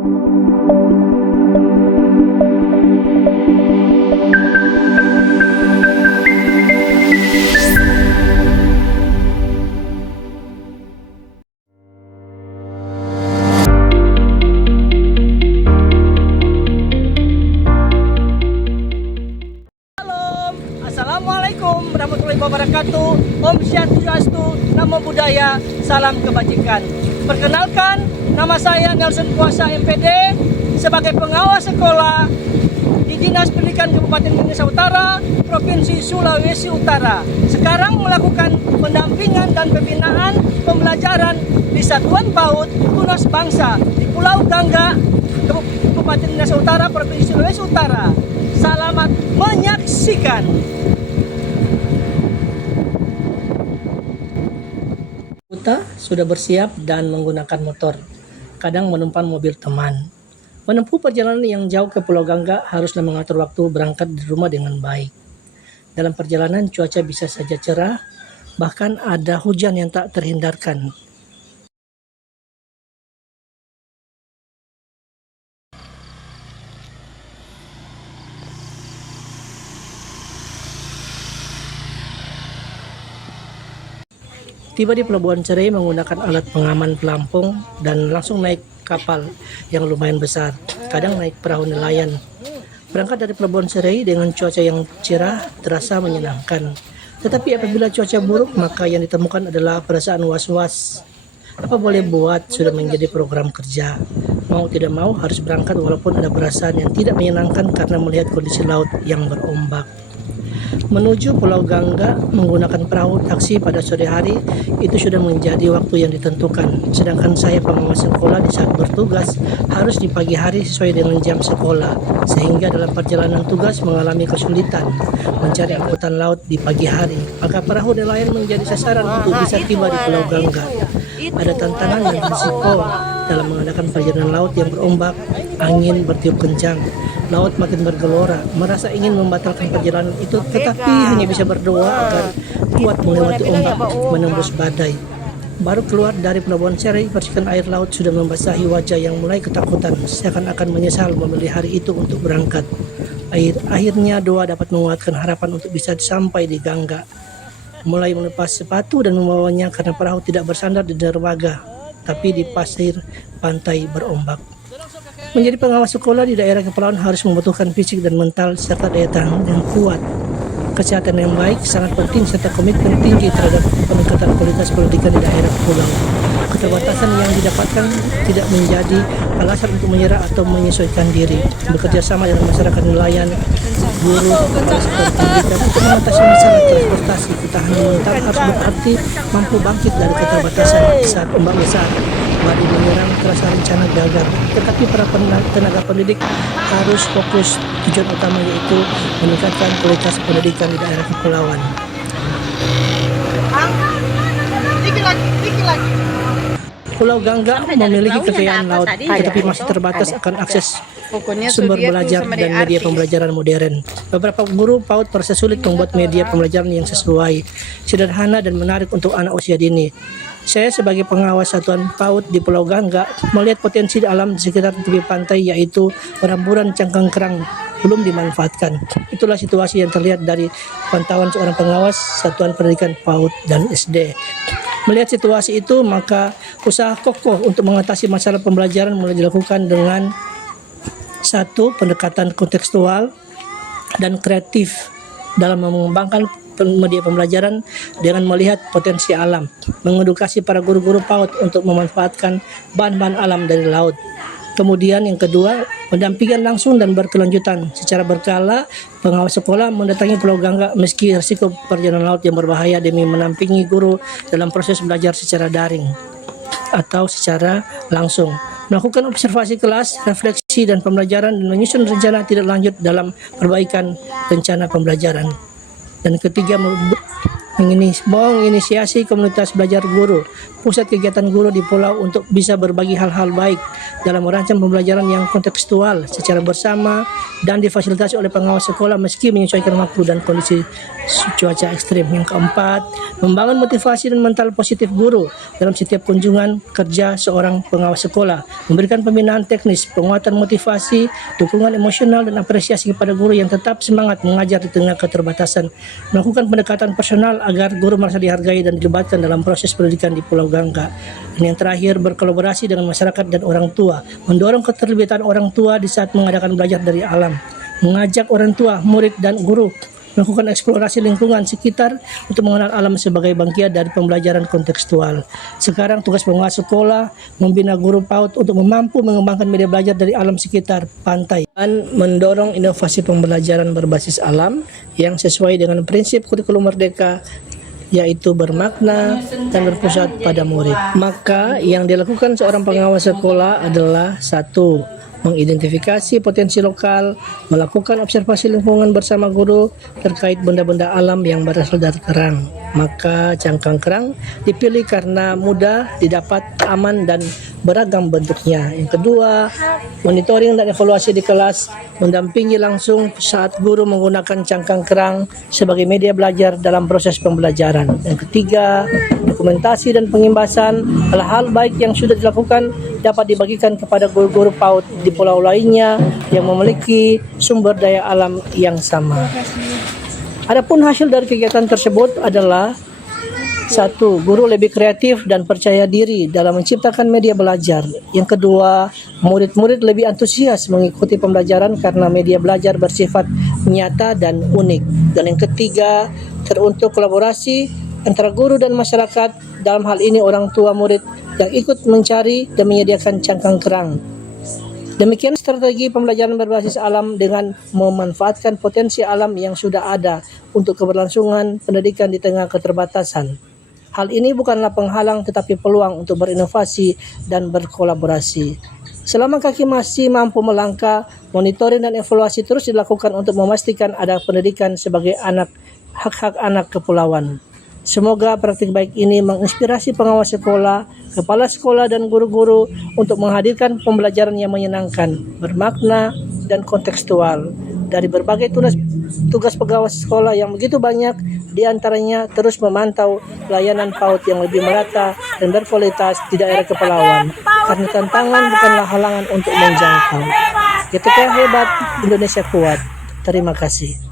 Assalamualaikum warahmatullahi wabarakatuh. Om Swastiastu, Namo Buddhaya, salam kebajikan. Perkenalkan, nama saya Nelson Kuasa MPD sebagai pengawas sekolah di Dinas Pendidikan Kabupaten Minahasa Utara, Provinsi Sulawesi Utara. Sekarang melakukan pendampingan dan pembinaan pembelajaran di Satuan PAUD Tunas Bangsa di Pulau Gangga, Kabupaten Minahasa Utara, Provinsi Sulawesi Utara. Selamat menyaksikan. Kita sudah bersiap dan menggunakan motor, kadang menumpang mobil teman. Menempuh perjalanan yang jauh ke Pulau Gangga haruslah mengatur waktu berangkat di rumah dengan baik. Dalam perjalanan cuaca bisa saja cerah, bahkan ada hujan yang tak terhindarkan. Tiba di Pelabuhan Cerai menggunakan alat pengaman pelampung dan langsung naik kapal yang lumayan besar, kadang naik perahu nelayan. Berangkat dari Pelabuhan Cerai dengan cuaca yang cerah terasa menyenangkan. Tetapi apabila cuaca buruk maka yang ditemukan adalah perasaan was-was. Apa boleh buat sudah menjadi program kerja. Mau tidak mau harus berangkat walaupun ada perasaan yang tidak menyenangkan karena melihat kondisi laut yang berombak. Menuju Pulau Gangga menggunakan perahu taksi pada sore hari itu sudah menjadi waktu yang ditentukan. Sedangkan saya pengawas sekolah di saat bertugas harus di pagi hari sesuai dengan jam sekolah, sehingga dalam perjalanan tugas mengalami kesulitan mencari angkutan laut di pagi hari. Maka perahu nelayan menjadi sasaran untuk bisa tiba di Pulau Gangga. Ada tantangan dan risiko dalam mengadakan perjalanan laut yang berombak, angin bertiup kencang. Laut makin bergelora, merasa ingin membatalkan perjalanan itu, tetapi hanya bisa berdoa agar kuat melewati ombak menembus badai. Baru keluar dari Pelabuhan Cerai, percikan air laut sudah membasahi wajah yang mulai ketakutan, seakan-akan menyesal memilih hari itu untuk berangkat. Akhirnya doa dapat menguatkan harapan untuk bisa sampai di Gangga. Mulai melepas sepatu dan membawanya karena perahu tidak bersandar di dermaga, tapi di pasir pantai berombak. Menjadi pengawas sekolah di daerah kepulauan harus membutuhkan fisik dan mental serta daya tahan yang kuat. Kesehatan yang baik sangat penting serta komitmen tinggi terhadap peningkatan kualitas pendidikan di daerah pulau. Keterbatasan yang didapatkan tidak menjadi alasan untuk menyerah atau menyesuaikan diri. Bekerja sama dengan masyarakat nelayan, guru, sektor pendidikan untuk mengatasi masalah transportasi. Ketahanan mental harus berarti mampu bangkit dari keterbatasan saat ombak besar. Badai menyerang terasa rencana gagal, tetapi para tenaga pendidik harus fokus tujuan utama yaitu meningkatkan kualitas pendidikan di daerah kepulauan. Pulau Gangga memiliki kekayaan laut, tetapi masih terbatas akan akses sumber belajar dan media pembelajaran modern. Beberapa guru PAUD merasa sulit membuat media pembelajaran yang sesuai, sederhana dan menarik untuk anak usia dini. Saya sebagai pengawas satuan PAUD di Pulau Gangga melihat potensi alam di sekitar tepi pantai yaitu peramburan cangkang kerang belum dimanfaatkan. Itulah situasi yang terlihat dari pantauan seorang pengawas satuan pendidikan PAUD dan SD. Melihat situasi itu, maka usaha kokoh untuk mengatasi masalah pembelajaran mulai dilakukan dengan satu, pendekatan kontekstual dan kreatif dalam mengembangkan media pembelajaran dengan melihat potensi alam, mengedukasi para guru-guru PAUD untuk memanfaatkan bahan-bahan alam dari laut. Kemudian yang kedua, pendampingan langsung dan berkelanjutan. Secara berkala, pengawas sekolah mendatangi Pulau Gangga meski risiko perjalanan laut yang berbahaya demi menampingi guru dalam proses belajar secara daring atau secara langsung. Melakukan observasi kelas, refleksi dan pembelajaran dan menyusun rencana tindak lanjut dalam perbaikan rencana pembelajaran. Dan ketiga, menginisiasi komunitas belajar guru, pusat kegiatan guru di pulau untuk bisa berbagi hal-hal baik dalam merancang pembelajaran yang kontekstual secara bersama dan difasilitasi oleh pengawas sekolah meski menyesuaikan waktu dan kondisi cuaca ekstrim. Yang keempat, membangun motivasi dan mental positif guru dalam setiap kunjungan kerja seorang pengawas sekolah, memberikan pembinaan teknis, penguatan motivasi, dukungan emosional dan apresiasi kepada guru yang tetap semangat mengajar di tengah keterbatasan, melakukan pendekatan personal agar guru merasa dihargai dan dilibatkan dalam proses pendidikan di Pulau Gangga. Dan yang terakhir, berkolaborasi dengan masyarakat dan orang tua, mendorong keterlibatan orang tua di saat mengadakan belajar dari alam, mengajak orang tua, murid dan guru melakukan eksplorasi lingkungan sekitar untuk mengenal alam sebagai bagian dari pembelajaran kontekstual. Sekarang tugas pengawas sekolah membina guru PAUD untuk mampu mengembangkan media belajar dari alam sekitar pantai dan mendorong inovasi pembelajaran berbasis alam yang sesuai dengan prinsip kurikulum merdeka, yaitu bermakna dan berpusat pada murid. Maka yang dilakukan seorang pengawas sekolah adalah: 1. Mengidentifikasi potensi lokal, melakukan observasi lingkungan bersama guru terkait benda-benda alam yang berasal dari kerang. Maka cangkang kerang dipilih karena mudah didapat, aman dan beragam bentuknya. Yang kedua, monitoring dan evaluasi di kelas, mendampingi langsung saat guru menggunakan cangkang kerang sebagai media belajar dalam proses pembelajaran. Yang ketiga, dokumentasi dan pengimbasan hal-hal baik yang sudah dilakukan dapat dibagikan kepada guru-guru PAUD di pulau lainnya yang memiliki sumber daya alam yang sama. Adapun hasil dari kegiatan tersebut adalah: 1. Guru lebih kreatif dan percaya diri dalam menciptakan media belajar. Yang kedua, murid-murid lebih antusias mengikuti pembelajaran karena media belajar bersifat nyata dan unik. Dan yang ketiga, teruntuk kolaborasi antara guru dan masyarakat, dalam hal ini orang tua murid yang ikut mencari dan menyediakan cangkang kerang. Demikian strategi pembelajaran berbasis alam dengan memanfaatkan potensi alam yang sudah ada untuk keberlangsungan pendidikan di tengah keterbatasan. Hal ini bukanlah penghalang tetapi peluang untuk berinovasi dan berkolaborasi. Selama kaki masih mampu melangkah, monitoring dan evaluasi terus dilakukan untuk memastikan ada pendidikan sebagai hak-hak anak kepulauan. Semoga praktik baik ini menginspirasi pengawas sekolah, kepala sekolah dan guru-guru untuk menghadirkan pembelajaran yang menyenangkan, bermakna dan kontekstual. Dari berbagai tugas pegawai sekolah yang begitu banyak, di antaranya terus memantau pelayanan PAUD yang lebih merata dan berkualitas di daerah kepulauan, karena tantangan bukanlah halangan untuk menjangkau. GTK hebat, Indonesia kuat. Terima kasih.